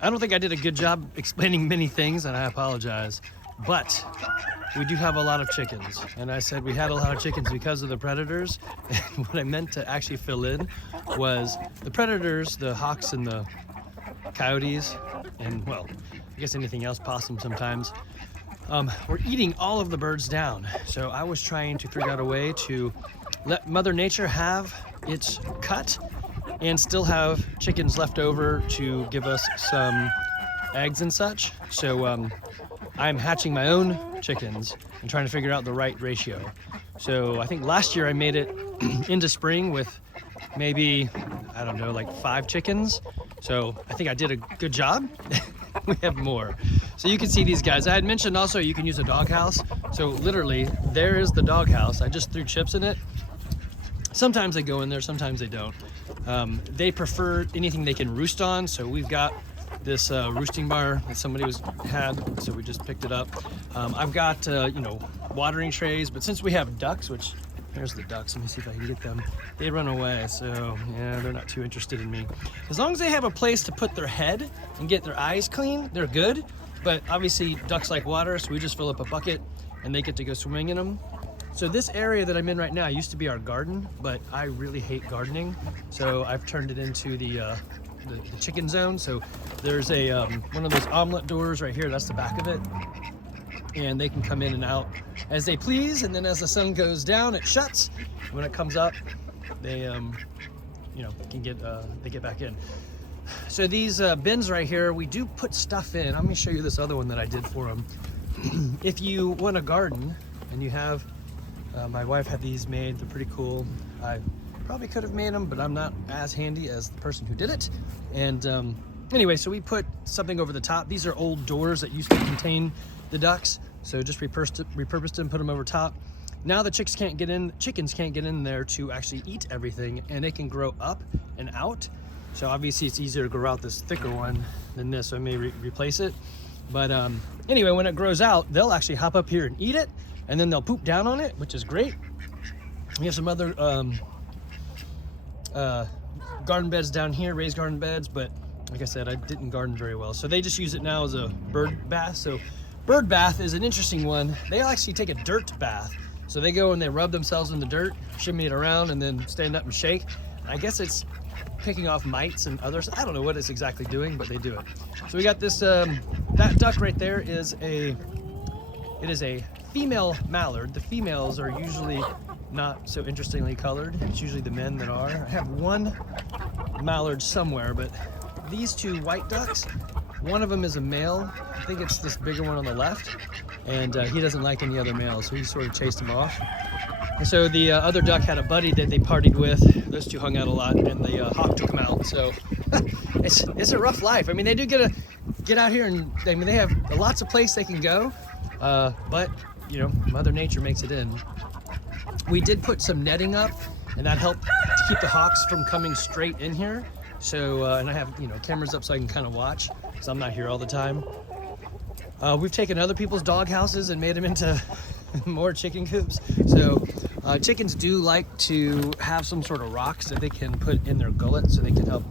I don't think I did a good job explaining many things, and I apologize, but we do have a lot of chickens. And I said we had a lot of chickens because of the predators. And what I meant to actually fill in was the predators, the hawks and the coyotes, and well, I guess anything else, possum sometimes, we're eating all of the birds down. So I was trying to figure out a way to let Mother Nature have its cut and still have chickens left over to give us some eggs and such. So I'm hatching my own chickens and trying to figure out the right ratio. So I think last year I made it into spring with maybe, I don't know, like 5 chickens. So I think I did a good job. We have more. So you can see these guys. I had mentioned also you can use a doghouse. So literally there is the doghouse. I just threw chips in it. Sometimes they go in there, sometimes they don't. They prefer anything they can roost on. So we've got this roosting bar that somebody had, so we just picked it up. I've got watering trays, but since we have ducks, which there's the ducks, let me see if I can get them. They run away, so yeah, they're not too interested in me. As long as they have a place to put their head and get their eyes clean, they're good. But obviously ducks like water, so we just fill up a bucket and they get to go swimming in them. So this area that I'm in right now used to be our garden, but I really hate gardening, so I've turned it into the chicken zone. So there's a one of those omelet doors right here. That's the back of it, and they can come in and out as they please. And then as the sun goes down, it shuts. When it comes up, they can get back in. So these bins right here, we do put stuff in. Let me show you this other one that I did for them. If you want a garden and you have, my wife had these made. They're pretty cool. I probably could have made them, but I'm not as handy as the person who did it. And anyway, so we put something over the top. These are old doors that used to contain the ducks, so just repurposed them, put them over top. Now the chickens can't get in there to actually eat everything, and they can grow up and out. So obviously it's easier to grow out this thicker one than this, so I may replace it. But anyway, when it grows out, they'll actually hop up here and eat it, and then they'll poop down on it, which is great. We have some other garden beds down here, raised garden beds, but like I said, I didn't garden very well. So they just use it now as a bird bath. So bird bath is an interesting one. They actually take a dirt bath. So they go and they rub themselves in the dirt, shimmy it around, and then stand up and shake. I guess it's picking off mites and others. I don't know what it's exactly doing, but they do it. So we got this, that duck right there is it is a female mallard. The females are usually not so interestingly colored. It's usually the men that are. I have one mallard somewhere, but these 2 white ducks, one of them is a male. I think it's this bigger one on the left, and he doesn't like any other males, so he sort of chased him off. And so the other duck had a buddy that they partied with. Those 2 hung out a lot, and the hawk took them out. So it's a rough life. I mean, they do get out here, and I mean, they have lots of place they can go, but Mother Nature makes it in. We did put some netting up, and that helped to keep the hawks from coming straight in here. So, and I have, cameras up so I can kind of watch, because I'm not here all the time. We've taken other people's dog houses and made them into more chicken coops. So chickens do like to have some sort of rocks that they can put in their gullet so they can help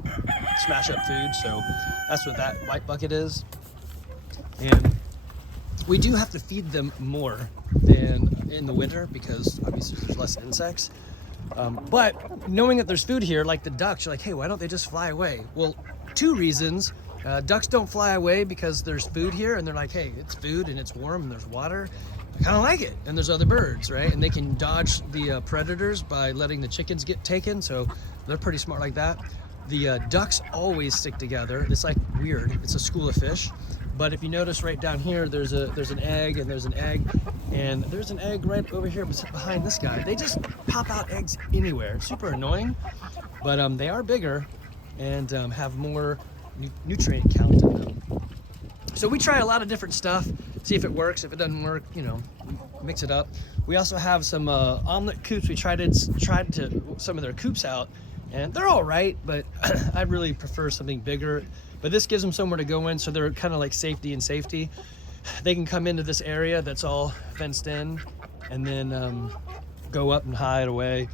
smash up food. So that's what that white bucket is. And we do have to feed them more than in the winter because obviously there's less insects. But knowing that there's food here, like the ducks, you're like, hey, why don't they just fly away? Well, 2 reasons. Ducks don't fly away because there's food here, and they're like, hey, it's food and it's warm and there's water. I kind of like it. And there's other birds, right? And they can dodge the predators by letting the chickens get taken, so they're pretty smart like that. The ducks always stick together. It's like weird. It's a school of fish. But if you notice right down here, there's an egg, and there's an egg, and there's an egg right over here behind this guy. They just pop out eggs anywhere. Super annoying, but they are bigger and have more nutrient count in them. So we try a lot of different stuff, see if it works. If it doesn't work, mix it up. We also have some omelet coops. We tried to some of their coops out, and they're all right, but I really prefer something bigger. But this gives them somewhere to go in, so they're kind of like safety and safety. They can come into this area that's all fenced in, and then go up and hide away.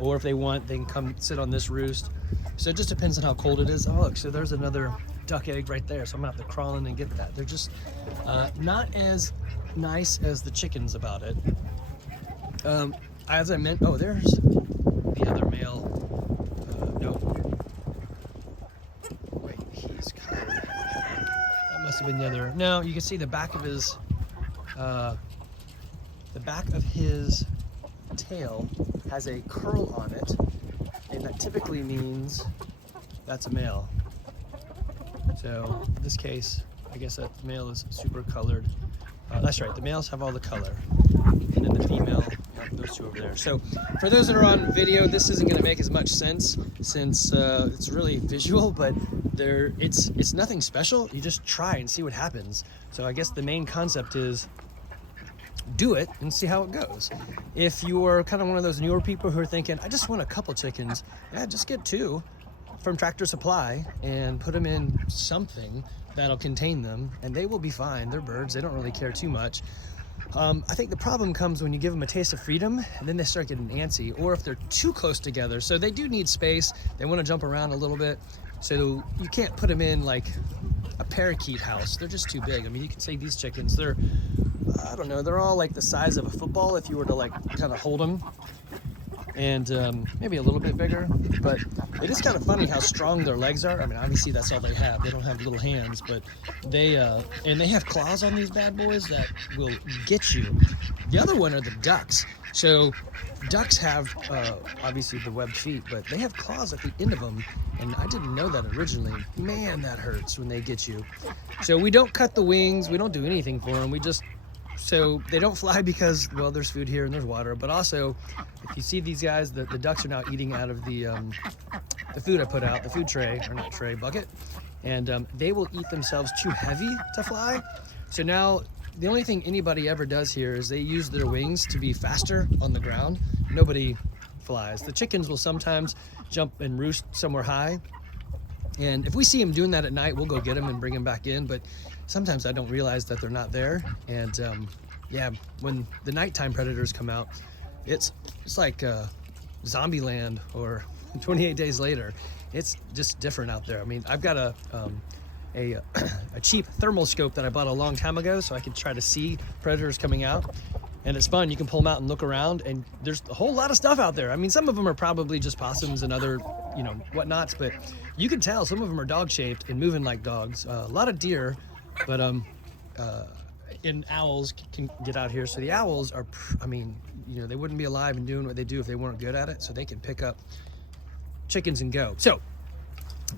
Or if they want, they can come sit on this roost. So it just depends on how cold it is. Oh, look, so there's another duck egg right there, so I'm gonna have to crawl in and get that. They're just not as nice as the chickens about it. As I meant, oh, there's the other male. No. Wait, he's colored. That must have been the other. No, you can see the back of his tail has a curl on it, and that typically means that's a male. So in this case, I guess that male is super colored. That's right, the males have all the color, and then the female, those two over there. So for those that are on video, this isn't going to make as much sense since it's really visual, but it's nothing special. You just try and see what happens. So I guess the main concept is do it and see how it goes. If you are kind of one of those newer people who are thinking, I just want a couple chickens, yeah, just get 2 from Tractor Supply and put them in something that'll contain them, and they will be fine. They're birds, they don't really care too much. I think the problem comes when you give them a taste of freedom and then they start getting antsy, or if they're too close together. So they do need space, they want to jump around a little bit, so you can't put them in like a parakeet house. They're just too big. I mean, you can say these chickens, they're, I don't know, they're all like the size of a football if you were to like kind of hold them, and maybe a little bit bigger. But it is kind of funny how strong their legs are. I mean, obviously that's all they have. They don't have little hands, but they and they have claws on these bad boys that will get you. The other one are the ducks. So ducks have obviously the webbed feet, but they have claws at the end of them, and I didn't know that originally. Man, that hurts when they get you. So we don't cut the wings, we don't do anything for them. We just, so they don't fly because, well, there's food here and there's water, but also if you see these guys, the ducks are now eating out of the food I put out, the food tray, or not tray, bucket, and they will eat themselves too heavy to fly. So now the only thing anybody ever does here is they use their wings to be faster on the ground. Nobody flies. The chickens will sometimes jump and roost somewhere high, and if we see them doing that at night, we'll go get them and bring them back in, but sometimes I don't realize that they're not there. And yeah, when the nighttime predators come out, it's like zombie land or 28 days later. It's just different out there. I mean, I've got a cheap thermal scope that I bought a long time ago so I could try to see predators coming out, and it's fun. You can pull them out and look around, and there's a whole lot of stuff out there. I mean, some of them are probably just possums and other, you know, whatnots, but you can tell some of them are dog shaped and moving like dogs. A lot of deer, but and owls can get out here. So the owls are, I mean, you know, they wouldn't be alive and doing what they do if they weren't good at it. So they can pick up chickens and go. So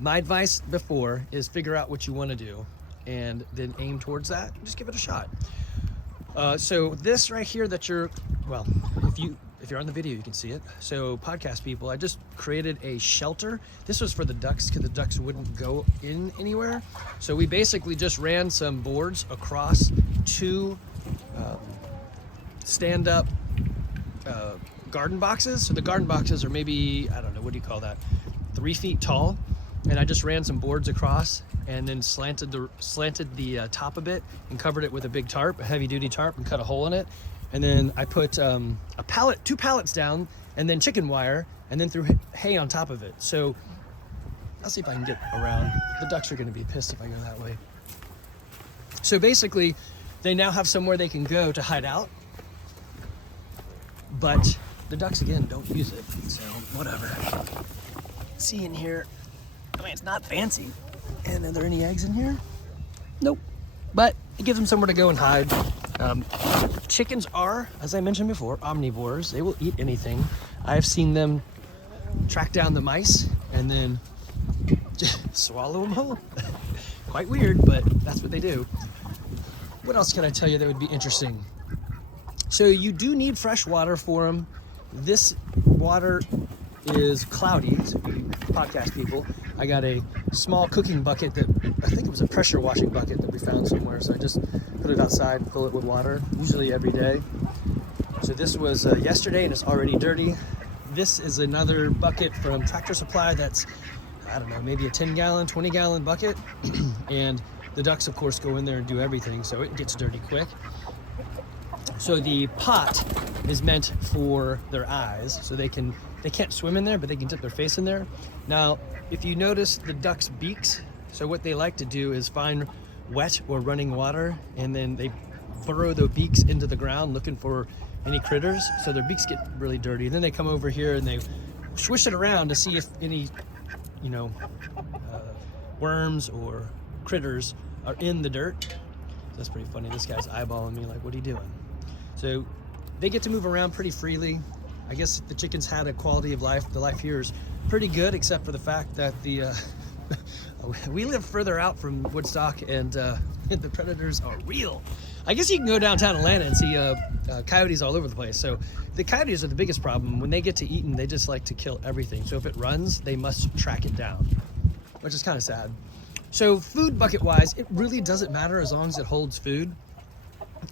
my advice before is figure out what you want to do and then aim towards that. Just give it a shot. So this right here that you're, well, if you're on the video, you can see it. So podcast people, I just created a shelter. This was for the ducks because the ducks wouldn't go in anywhere. So we basically just ran some boards across 2 stand-up garden boxes. So the garden boxes are maybe, I don't know, what do you call that? 3 feet tall. And I just ran some boards across and then slanted the top a bit and covered it with a big tarp, a heavy-duty tarp, and cut a hole in it. And then I put 2 pallets down, and then chicken wire, and then threw hay on top of it. So I'll see if I can get around. The ducks are going to be pissed if I go that way. So basically, they now have somewhere they can go to hide out, but the ducks, again, don't use it, so whatever. See in here, I mean, it's not fancy. And are there any eggs in here? Nope. But it gives them somewhere to go and hide. Chickens are, as I mentioned before, omnivores. They will eat anything. I have seen them track down the mice and then just swallow them whole. Quite weird, but that's what they do. What else can I tell you that would be interesting? So you do need fresh water for them. This water is cloudy, so podcast people. I got a small cooking bucket that I think it was a pressure washing bucket that we found somewhere, so I just put it outside and fill it with water, usually every day. So this was yesterday and it's already dirty. This is another bucket from Tractor Supply that's, I don't know, maybe a 10-gallon, 20-gallon bucket. And the ducks, of course, go in there and do everything, so it gets dirty quick. So the pot is meant for their eyes, so they can't swim in there, but they can dip their face in there. Now, if you notice the ducks' beaks, So what they like to do is find wet or running water, and then they burrow their beaks into the ground looking for any critters. So their beaks get really dirty. And then they come over here and they swish it around to see if any, you know, worms or critters are in the dirt. So that's pretty funny. This guy's eyeballing me like, what are you doing? So they get to move around pretty freely. I guess the chickens had a quality of life. The life here is pretty good, except for the fact that the we live further out from Woodstock, and the predators are real. I guess you can go downtown Atlanta and see coyotes all over the place. So the coyotes are the biggest problem. When they get to eating, they just like to kill everything. So if it runs, they must track it down, which is kind of sad. So food bucket wise, it really doesn't matter as long as it holds food.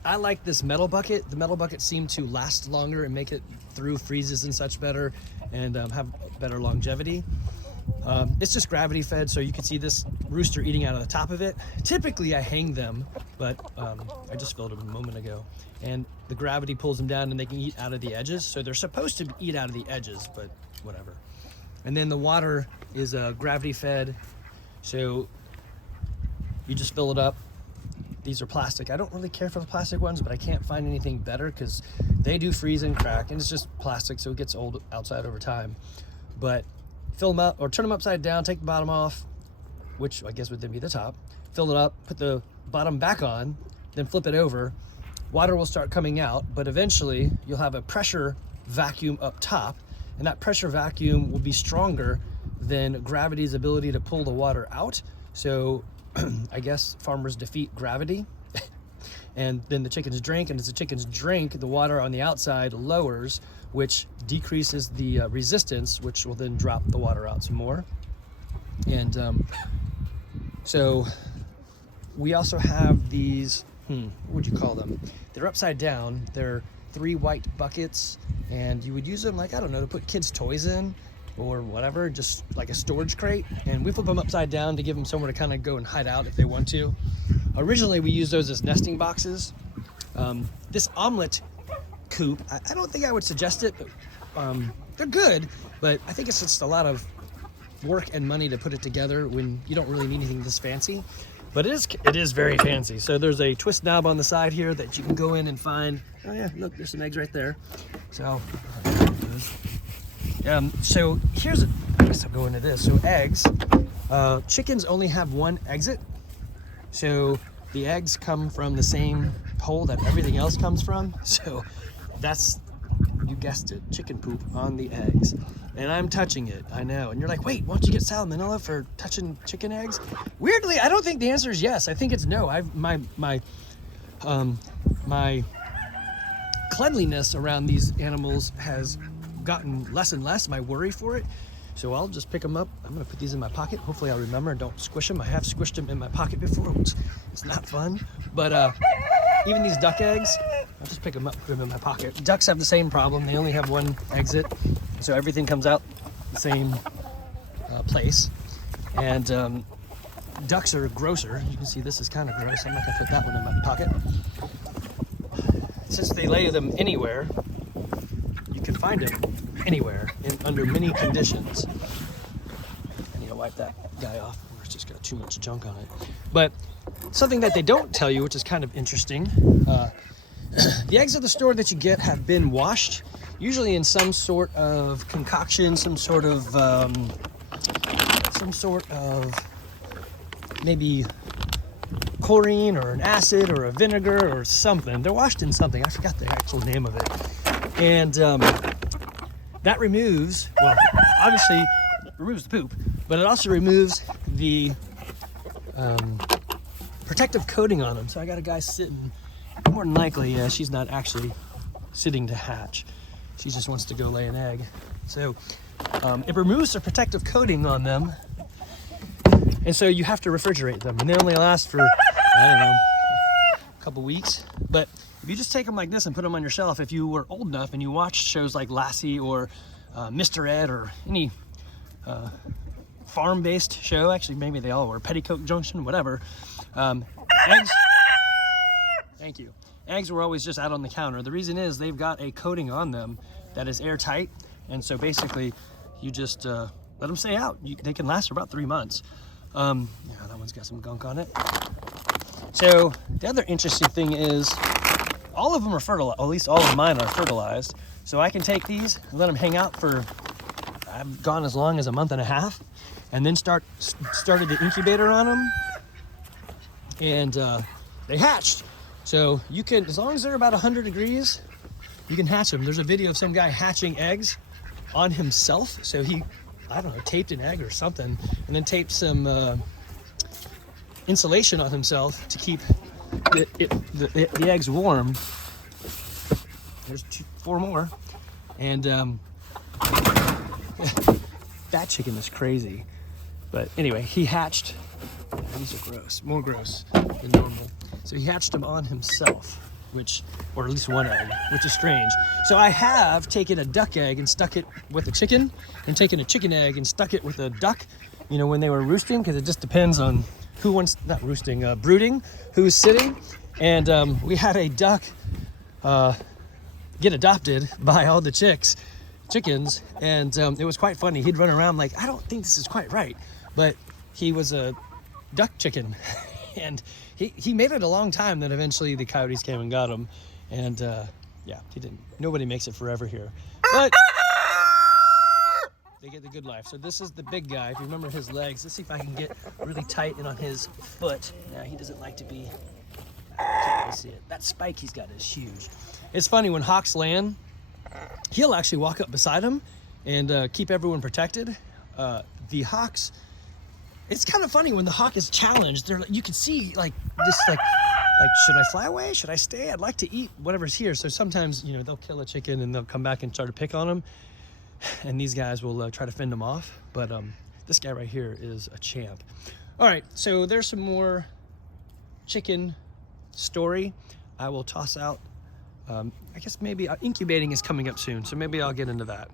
I like this metal bucket. The metal buckets seem to last longer and make it through freezes and such better, and have better longevity. It's just gravity fed, so you can see this rooster eating out of the top of it. Typically I hang them, but I just filled them a moment ago, and the gravity pulls them down and they can eat out of the edges. So they're supposed to eat out of the edges, but whatever. And then the water is gravity fed, so you just fill it up. These are plastic. I don't really care for the plastic ones, but I can't find anything better because they do freeze and crack, and it's just plastic, so it gets old outside over time. But fill them up, or turn them upside down, take the bottom off, which I guess would then be the top, fill it up, put the bottom back on, then flip it over. Water will start coming out, but eventually you'll have a pressure vacuum up top, and that pressure vacuum will be stronger than gravity's ability to pull the water out. So I guess farmers defeat gravity, and then the chickens drink, and as the chickens drink, the water on the outside lowers, which decreases the resistance, which will then drop the water out some more. And so we also have these, what would you call them? They're upside down. They're 3 white buckets, and you would use them, like, I don't know, to put kids' toys in or whatever, just like a storage crate. And we flip them upside down to give them somewhere to kind of go and hide out if they want to. Originally we used those as nesting boxes. This omelet coop, I don't think I would suggest it, but they're good, but I think it's just a lot of work and money to put it together when you don't really need anything this fancy. But it is very fancy. So there's a twist knob on the side here that you can go in and find. Oh yeah, look, there's some eggs right there. So so here's I guess I'll go into this. So eggs, chickens only have one exit. So the eggs come from the same hole that everything else comes from. So that's, you guessed it, chicken poop on the eggs. And I'm touching it, I know. And you're like, wait, won't you get salmonella for touching chicken eggs? Weirdly, I don't think the answer is yes. I think it's no. My cleanliness around these animals has gotten less and less, my worry for it. So I'll just pick them up. I'm gonna put these in my pocket. Hopefully I'll remember and don't squish them. I have squished them in my pocket before, which is not fun. But even these duck eggs, I'll just pick them up, put them in my pocket. Ducks have the same problem. They only have one exit, so everything comes out the same place. And ducks are grosser. You can see this is kind of gross. I'm not gonna put that one in my pocket. Since they lay them anywhere, you can find them anywhere under many conditions. I need to wipe that guy off. It's just got too much junk on it. But something that they don't tell you, which is kind of interesting, the eggs at the store that you get have been washed, usually in some sort of concoction, some sort of maybe chlorine or an acid or a vinegar or something. They're washed in something. I forgot the actual name of it. And that removes, well, obviously removes the poop, but it also removes the protective coating on them. So I got a guy sitting, more than likely, she's not actually sitting to hatch. She just wants to go lay an egg. So it removes the protective coating on them. And so you have to refrigerate them, and they only last for, I don't know, a couple weeks. But if you just take them like this and put them on your shelf, if you were old enough and you watched shows like Lassie or Mr. Ed or any farm-based show, actually maybe they all were, Petticoat Junction, whatever, eggs, thank you. Eggs were always just out on the counter. The reason is they've got a coating on them that is airtight, and so basically you just let them stay out. They can last for about 3 months. Yeah, that one's got some gunk on it. So the other interesting thing is all of them are fertilized, at least all of mine are fertilized. So I can take these and let them hang out for, I've gone as long as a month and a half, and then started the incubator on them, and they hatched. So you can, as long as they're about 100 degrees, you can hatch them. There's a video of some guy hatching eggs on himself. So he, I don't know, taped an egg or something, and then taped some insulation on himself to keep the eggs warm. There's 4 more. And that chicken is crazy. But anyway, he hatched, these are gross, more gross than normal. So he hatched them on himself, or at least one egg, which is strange. So I have taken a duck egg and stuck it with a chicken, and taken a chicken egg and stuck it with a duck, you know, when they were roosting, because it just depends on who wants, not roosting, brooding, who's sitting. And we had a duck get adopted by all the chickens, and it was quite funny. He'd run around like, I don't think this is quite right, but he was a duck chicken. And he made it a long time, then eventually the coyotes came and got him. And yeah, nobody makes it forever here, but they get the good life. So this is the big guy. If you remember his legs, let's see if I can get really tight in on his foot. Now he doesn't like to be, can't really see it. That spike he's got is huge. It's funny, when hawks land, he'll actually walk up beside him and keep everyone protected. The hawks, it's kind of funny when the hawk is challenged. You can see like this, like should I fly away? Should I stay? I'd like to eat whatever's here. So sometimes, you know, they'll kill a chicken and they'll come back and start to pick on them, and these guys will try to fend them off. But this guy right here is a champ. All right, so there's some more chicken story. I will toss out. I guess maybe incubating is coming up soon, so maybe I'll get into that.